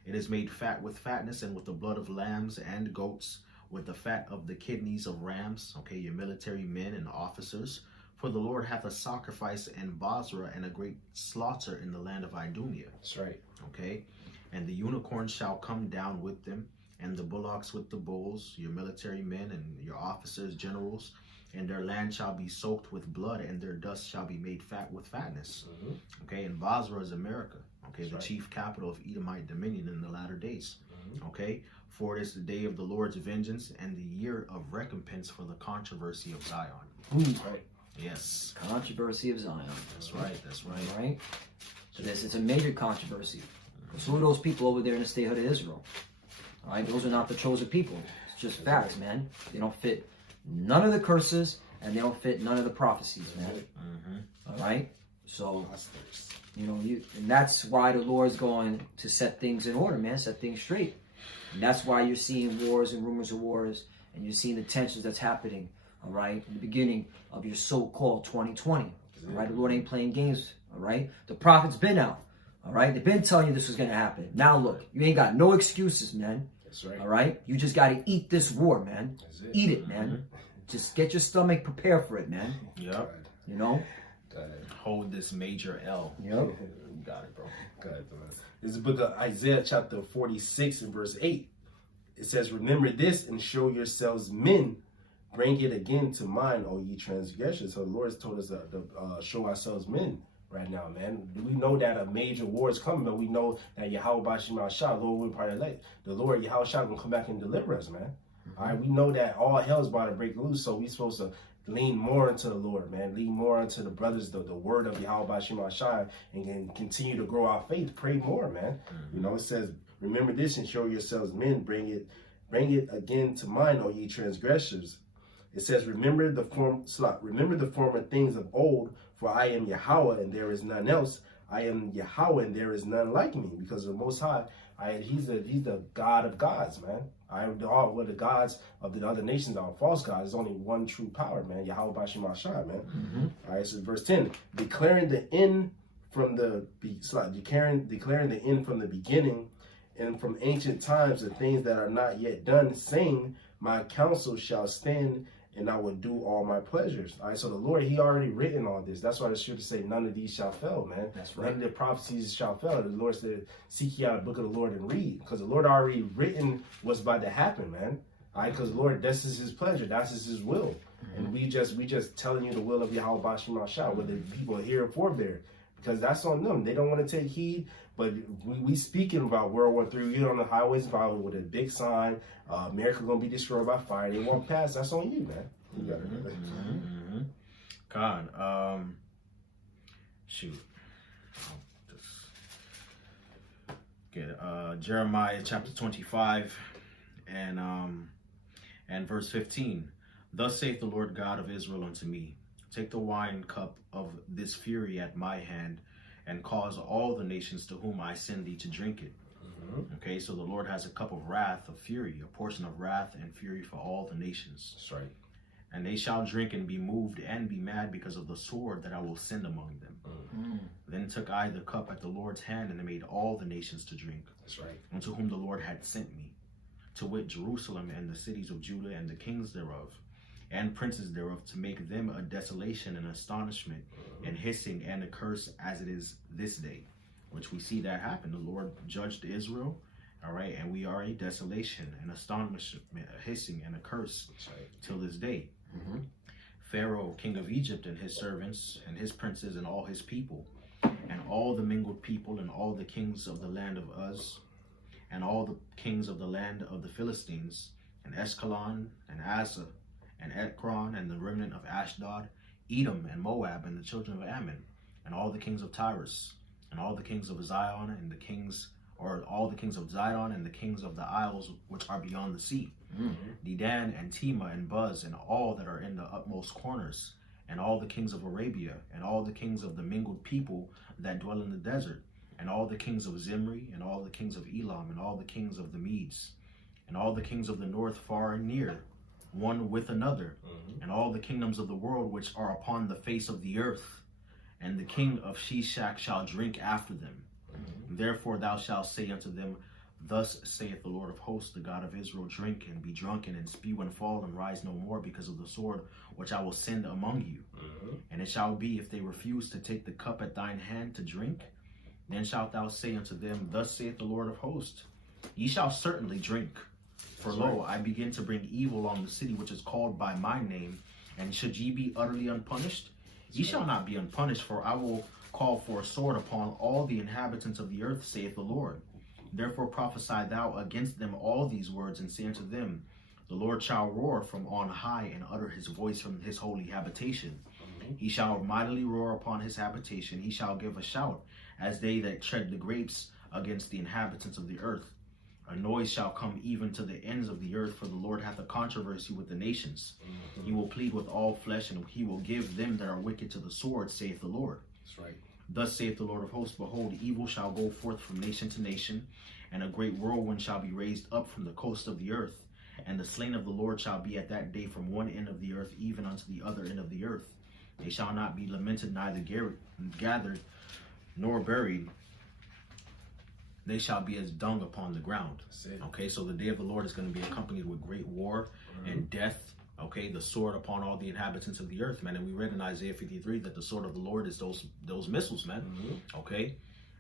It is made fat with fatness, and with the blood of lambs and goats, with the fat of the kidneys of rams." Okay, your military men and officers. "For the Lord hath a sacrifice in Basra, and a great slaughter in the land of Idumea." That's right. Okay, "And the unicorns shall come down with them, and the bullocks with the bulls, your military men and your officers, generals, and their land shall be soaked with blood, and their dust shall be made fat with fatness." Okay, and Basra is America. Okay, That's the right. chief capital of Edomite dominion in the latter days. Okay, "For it is the day of the Lord's vengeance, and the year of recompense for the controversy of Zion." That's right. Yes, Controversy of Zion. that's right. That's right. All right. So it's a major controversy. So who are those people over there in the statehood of Israel? All right, those are not the chosen people. It's just facts, man. They don't fit none of the curses, and they don't fit none of the prophecies, man. All right. So and that's why the Lord's going to set things in order, man. Set things straight, and that's why you're seeing wars and rumors of wars, and you're seeing the tensions that's happening. All right, in the beginning of your so-called 2020. All right, the Lord ain't playing games. All right, the prophet's been out. All right, they've been telling you this was gonna happen. Now look, you ain't got no excuses, man. That's right. All right, you just gotta eat this war, man. That's it. Eat it, man. Just get your stomach prepared for it, man. Yep. You know. Hold this major L. Yep. You got it, bro. God, this is the book of Isaiah chapter 46 and verse 8. It says, "Remember this and show yourselves men. Bring it again to mind, O ye transgressors." So the Lord has told us to show ourselves men right now, man. We know that a major war is coming, but we know that Yahweh Bashim Shah, Lord, we're part of that. The Lord Yahweh Shah gonna come back and deliver us, man. All right, we know that all hell's about to break loose, so we supposed to lean more into the Lord, man. Lean more into the brothers, the word of Yahweh Bashim Shah, and continue to grow our faith. Pray more, man. You know, it says, "Remember this and show yourselves men. Bring it again to mind, O ye transgressors." It says, remember the former things of old, for I am Yahweh and there is none else. I am Yahweh and there is none like me. Because the Most High, He's the God of gods, man. All the gods of the other nations are false gods. There's only one true power, man. Yahweh Bashim Ashai, man. All right, so verse 10, declaring the end from the beginning, and from ancient times the things that are not yet done, saying, my counsel shall stand, and I will do all my pleasures. All right, so the Lord, he already written all this. That's why the scripture say none of these shall fail, man. That's right. None of the prophecies shall fail. The Lord said, seek ye out the book of the Lord and read, because the Lord already written what's about to happen, man. All right, because Lord, this is his pleasure. That's his will. And we just telling you the will of Yahweh Bashim Ashai, whether people are here or forbear, because that's on them. They don't want to take heed. But we speaking about World War III. You're on the highways with a big sign, America gonna be destroyed by fire. They walk past. That's on you, man. You got it. God, shoot. I'll just get it. Jeremiah chapter 25 and verse 15. Thus saith the Lord God of Israel unto me, take the wine cup of this fury at my hand, and cause all the nations to whom I send thee to drink it. Okay, so the Lord has a cup of wrath, of fury, a portion of wrath and fury for all the nations. That's right. And they shall drink and be moved and be mad because of the sword that I will send among them. Then took I the cup at the Lord's hand, and made all the nations to drink. That's right. Unto whom the Lord had sent me, to wit Jerusalem and the cities of Judah and the kings thereof, and princes thereof, to make them a desolation and astonishment, and hissing and a curse, as it is this day. Which we see that happen. The Lord judged Israel, all right, and we are a desolation, an astonishment, a hissing, and a curse till this day. Pharaoh, king of Egypt, and his servants, and his princes, and all his people, and all the mingled people, and all the kings of the land of Uz, and all the kings of the land of the Philistines, and Escalon, and Asa, and Ekron, and the remnant of Ashdod, Edom, and Moab, and the children of Ammon, and all the kings of Tyrus, and all the kings of Zion, and the kings, or all the kings of Zidon, and the kings of the isles which are beyond the sea, Dedan, and Tema, and Buz, and all that are in the utmost corners, and all the kings of Arabia, and all the kings of the mingled people that dwell in the desert, and all the kings of Zimri, and all the kings of Elam, and all the kings of the Medes, and all the kings of the north far and near, one with another, and all the kingdoms of the world which are upon the face of the earth, and the king of Shishak shall drink after them. Therefore thou shalt say unto them, thus saith the Lord of hosts, the God of Israel, drink and be drunken, and spew and fall, and rise no more, because of the sword which I will send among you. And it shall be, if they refuse to take the cup at thine hand to drink, then shalt thou say unto them, thus saith the Lord of hosts, ye shall certainly drink. For lo, I begin to bring evil on the city which is called by my name, and should ye be utterly unpunished? Ye shall not be unpunished, for I will call for a sword upon all the inhabitants of the earth, saith the Lord. Therefore prophesy thou against them all these words, and say unto them, the Lord shall roar from on high, and utter his voice from his holy habitation. He shall mightily roar upon his habitation. He shall give a shout, as they that tread the grapes, against the inhabitants of the earth. A noise shall come even to the ends of the earth, for the Lord hath a controversy with the nations. He will plead with all flesh, and he will give them that are wicked to the sword, saith the Lord. That's right. Thus saith the Lord of hosts, behold, evil shall go forth from nation to nation, and a great whirlwind shall be raised up from the coast of the earth. And the slain of the Lord shall be at that day from one end of the earth even unto the other end of the earth. They shall not be lamented, neither gathered nor buried. They shall be as dung upon the ground. Okay, so the day of the Lord is going to be accompanied with great war and death. Okay, the sword upon all the inhabitants of the earth, man. And we read in Isaiah 53 that the sword of the Lord is those missiles, man. Okay,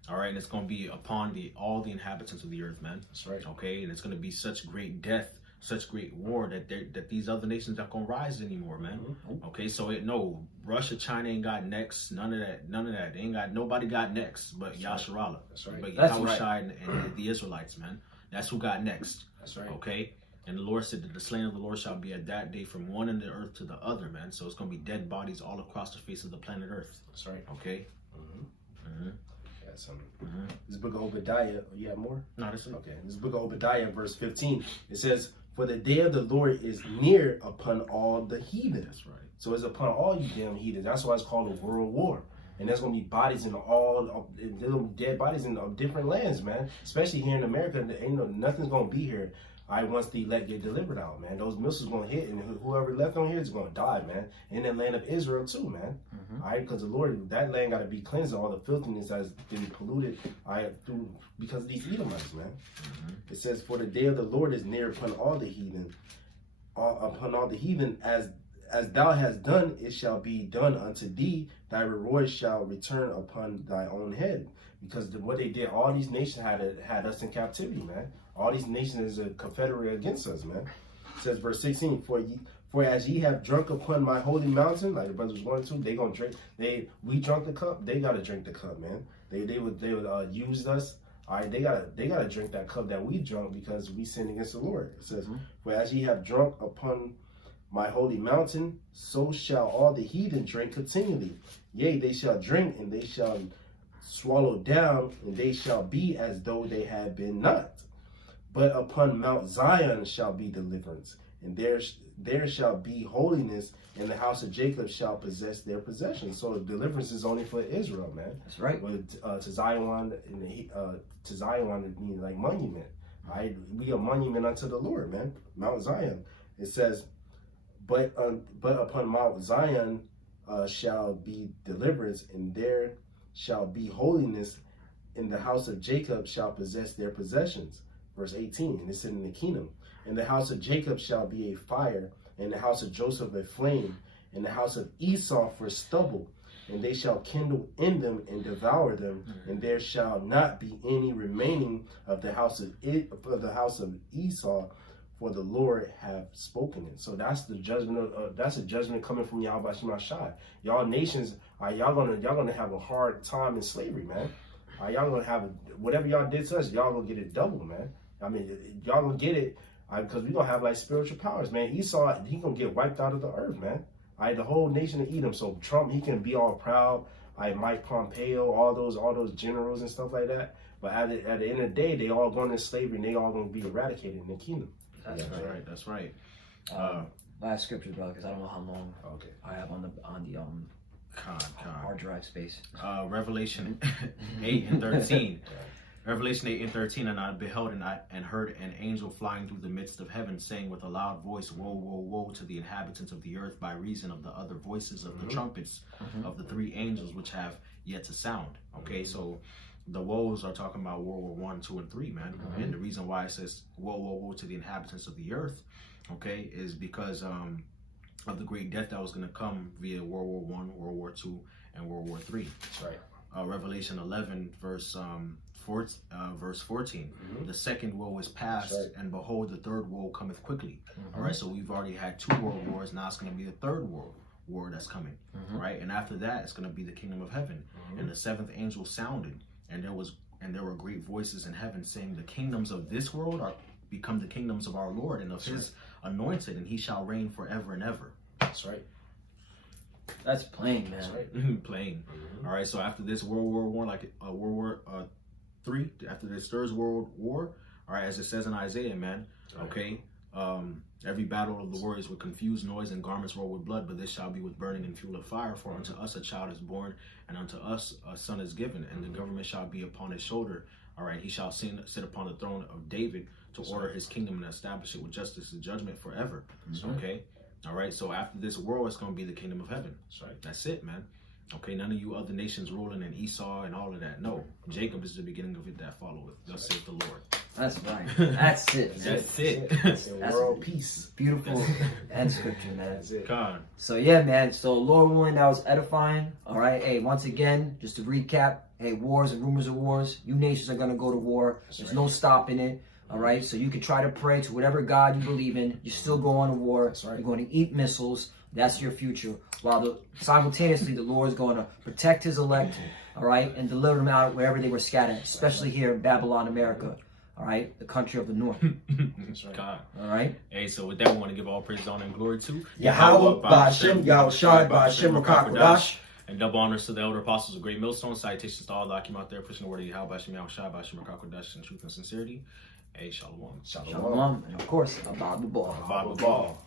all right, and it's going to be upon all the inhabitants of the earth, man. That's right. Okay, and it's going to be such great death, such great war that these other nations aren't going to rise anymore, man. Okay, so no, Russia, China ain't got next. None of that. They ain't got, nobody got next but Yasharallah. That's right. But That's Yahushua and the Israelites, man. That's who got next. That's right. Okay. And the Lord said that the slain of the Lord shall be at that day from one end of the earth to the other, man. So it's going to be dead bodies all across the face of the planet Earth. That's right. Okay. Yeah, this book of Obadiah, you have more? No, that's it. Okay. This book of Obadiah, verse 15, it says, for the day of the Lord is near upon all the heathen. That's right. So it's upon all you damn heathens. That's why it's called a world war. And there's gonna be bodies in little dead bodies in different lands, man. Especially here in America, nothing's gonna be here. Once the elect get delivered out, man, those missiles gonna hit, and whoever left on here is gonna die, man. In the land of Israel too, man. All right, because the Lord, that land got to be cleansed of all the filthiness that has been polluted, because of these Edomites, man. It says, "For the day of the Lord is near upon all the heathen, as thou hast done, it shall be done unto thee. Thy reward shall return upon thy own head." Because what they did, all these nations had us in captivity, man. All these nations is a confederate against us, man. It says, verse 16, For as ye have drunk upon my holy mountain, like the brothers 1 and 2, they gonna drink. We drunk the cup, they gotta drink the cup, man. They would use us. All right, they gotta drink that cup that we drunk because we sinned against the Lord. It says, For as ye have drunk upon my holy mountain, so shall all the heathen drink continually. Yea, they shall drink, and they shall swallow down, and they shall be as though they had been not. But upon Mount Zion shall be deliverance, and there shall be holiness, and the house of Jacob shall possess their possessions. So deliverance is only for Israel, man. That's right. But to Zion, to Zion it means like monument. Right? We a monument unto the Lord, man. Mount Zion. It says, but upon Mount Zion shall be deliverance, and there shall be holiness, and the house of Jacob shall possess their possessions. Verse 18, and it's in the kingdom. And the house of Jacob shall be a fire, and the house of Joseph a flame, and the house of Esau for stubble. And they shall kindle in them and devour them, and there shall not be any remaining of the house of Esau, for the Lord have spoken it. So that's the judgment. That's a judgment coming from Yahweh Shemashai. Y'all nations, y'all gonna have a hard time in slavery, man. Y'all gonna have whatever y'all did to us, y'all gonna get it double, man. I mean, y'all gonna get it because we gonna have like spiritual powers, man. Esau, he gonna get wiped out of the earth, man. The whole nation of Edom. So Trump, he can be all proud. Mike Pompeo, all those generals and stuff like that. But at the end of the day, they all going into slavery, and they all gonna be eradicated in the kingdom. That's right. Last scripture, brother, because I don't know how long I have on the hard drive space. Revelation 8 and 13. Revelation 8 and 13, and I beheld and heard an angel flying through the midst of heaven, saying with a loud voice, Woe, woe, woe to the inhabitants of the earth, by reason of the other voices of the trumpets of the three angels which have yet to sound. Okay, so the woes are talking about World War 1, 2, and 3, man. And the reason why it says woe, woe, woe to the inhabitants of the earth, okay, is because of the great death that was going to come via World War 1, World War 2, and World War 3. That's right. Revelation 11, verse 14. The second woe is past, and behold, the third woe cometh quickly. All right, so we've already had 2 world wars. Now it's going to be the third world war that's coming. Right, and after that, it's going to be the kingdom of heaven. And the 7th angel sounded, and there were great voices in heaven saying, The kingdoms of this world are become the kingdoms of our Lord and of His anointed, and He shall reign forever and ever. That's right. That's plain, man. That's right. Plain. All right, so after this World War War, like World War 3, after this third World War, all right, as it says in Isaiah, man, okay, every battle of the warriors with confused noise and garments rolled with blood, but this shall be with burning and fuel of fire. For unto us a child is born, and unto us a son is given, and the government shall be upon his shoulder. All right, he shall sit upon the throne of David to order his kingdom and establish it with justice and judgment forever. Okay, all right, so after this world, it's going to be the kingdom of heaven. That's right. That's it, man. Okay, none of you other nations ruling and Esau and all of that. No, Jacob is the beginning of it that followeth. Thus saith the Lord. That's right. That's it. That's it. That's world peace. Beautiful end scripture, man. That's it. God. So yeah, man. So Lord willing, that was edifying. All right. Hey, once again, just to recap. Hey, wars and rumors of wars. You nations are gonna go to war. There's no stopping it. All right. So you can try to pray to whatever God you believe in. You're still going to war. That's right. You're going to eat missiles. That's your future. While simultaneously, the Lord is going to protect His elect, all right, and deliver them out wherever they were scattered, especially here in Babylon, America, all right, the country of the north. That's right. God. All right. Hey, so with that, we want to give all praise, honor, and glory to Yahweh, Ba'ashem, Yahushai, Ba'ashem, Rakakwadash. And double honors to the elder apostles of Great Millstone. Salutations to all that came out there pushing the word of Yahweh, Ba'ashem, Yahushai, Ba'ashem, Rakakwadash in truth and sincerity. Hey, shalom. Shalom. And of course, Abba the Ball. Abba the Ball.